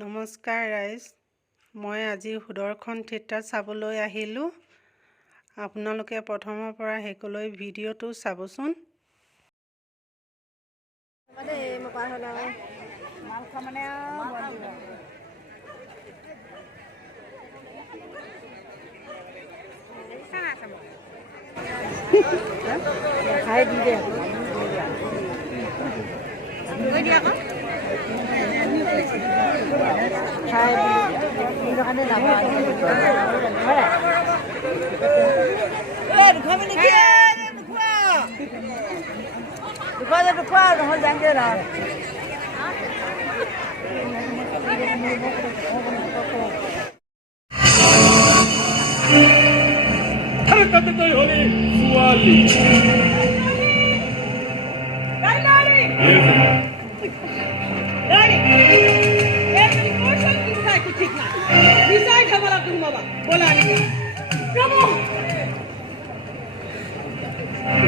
নমস্কাৰ ৰাইজ, মই আজি সুদৰ্শন থিয়েটাৰ চাবলৈ আহিলোঁ। আপোনালোকে প্ৰথমৰ পৰা শেষলৈ ভিডিঅ'টো চাবচোন।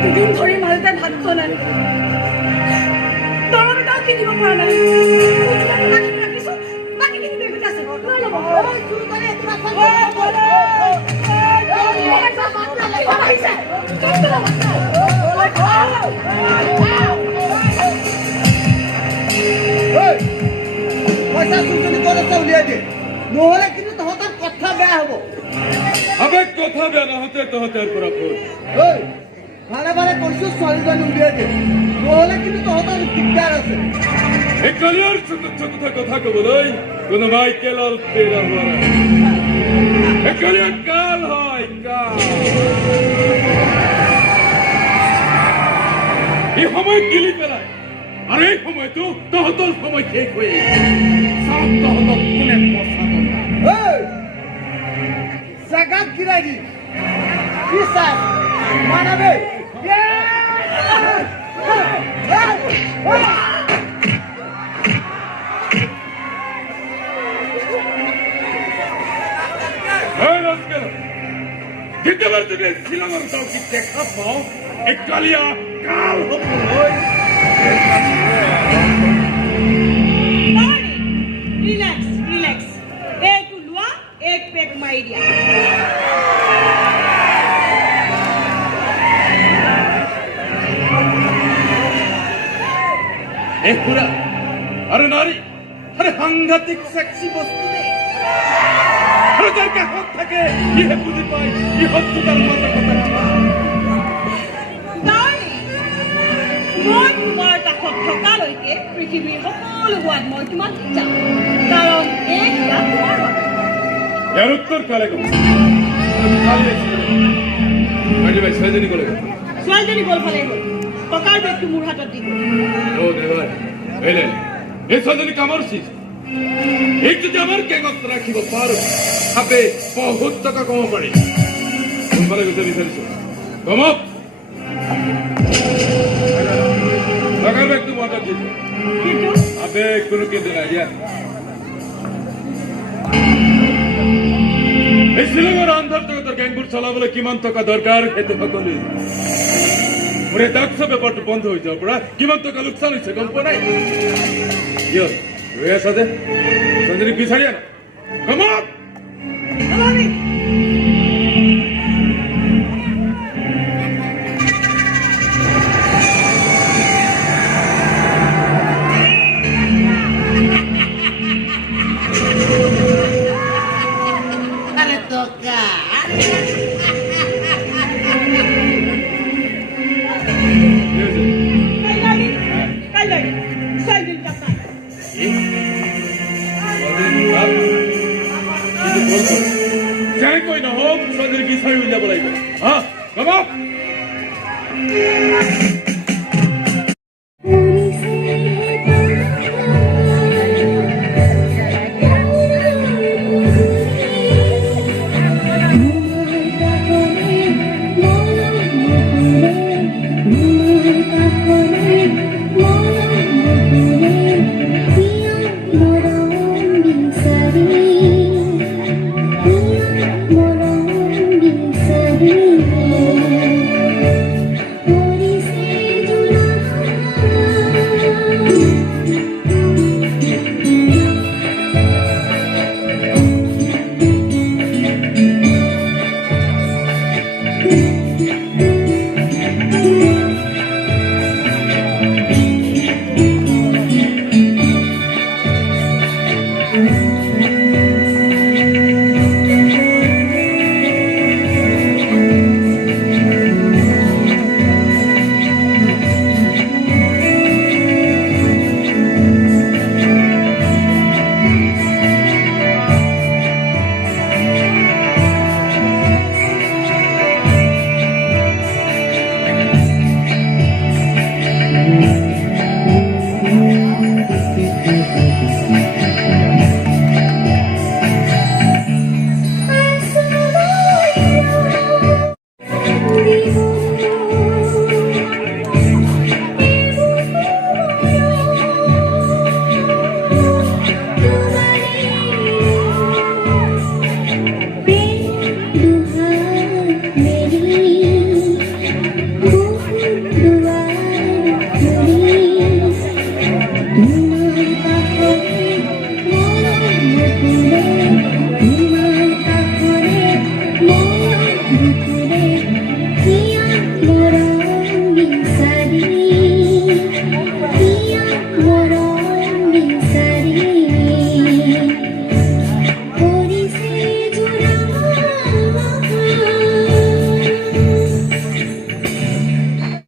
দুদিন ধৰি মালতে ভাত খোৱা নাই, দৰৱ এটাও কিনিব পৰা নাই। ৰাখিছো বাকীখিনি বেগত আছে, লৈ ল'ব। পইচা চুৰি ক'ত আছে উলিয়াই দিয়ে, নহ'লে কিন্তু তহঁতৰ কথা বেয়া হ'ব। আবেগ কথা বেয়া নহওঁতে তহঁতৰ পৰা ভুল। বাৰে বাৰে কৈছো ছোৱালীজনী উলিয়াই দিয়ে, নহ'লে কিন্তু তহঁতৰ দিগদাৰ আছে। এই কালিয়াৰ চতুৰ্থ কথা ক'বলৈ কোনোবাই কেলৰ পেৰা হোৱা নাই। এই কালিয়াৰ কাল হয় কাল। এই সময় গিলি পেলাই আৰু এই সময়টো তহঁতৰ সময় শেষ হৈ চাওক তহঁতক কোনে পচাব। জাগাত গিৰাই দি বিশ্বাস মানাবে কেতিয়াবা যদি শ্বিলঙৰ চৌকীত দেখা পাওঁ এই কালিয়া কাল হ'বলৈ ৰিলেক্স ৰিলেক্স, এইটো লোৱা, এক পেক মাৰি দিয়া। এই পুৰা আৰু নাৰী আৰু সাংঘাতিক সেক্সি বস্তু দেই। আৰু যাৰ কাষত থাকে ইহে বুজি পায় ইহঁতটো তাৰ মতে কথা মই তোমাৰ কাষত থকালৈকে পৃথিৱীৰ সকলো সোৱাদ মই তোমাক যাম, কাৰণ এইয়া তোমাৰ হয়। ইয়াৰ উত্তৰ কালে ক'ব। ছোৱালীজনী ক'লে ছোৱালীজনী গ'ল ভালে হ'ল, টকাৰ বেগটো মোৰ হাতত দি গ'ল। এই ছোৱালীজনী কামৰ চিজ। এই যদি আমাৰ গেঙত ৰাখিব পাৰো ভাবে বহুত টকা কমাব পাৰি। কোনফালে গৈছে বিচাৰিছো কমক। টকাৰ বেগটো মই হাতত দিছো, কিন্তু ভাবে কোনো কিন্তু নাই দিয়া। এই শ্বিলঙৰ আন্ধাৰ জগতৰ গেংবোৰ চলাবলৈ কিমান টকা দৰকাৰ সেইটো সকলোৱে মোৰ এই ডাকছ বেপাৰটো বন্ধ হৈ যোৱাৰ পৰা কিমান টকা লোকচান হৈছে গম পোৱা নাই। কিয় ৰৈ আছা যে সঞ্জনীক বিচাৰি আনা কমক। Jangan kau nak hok, sendiri bisa uliah boleh. Ha, kamu?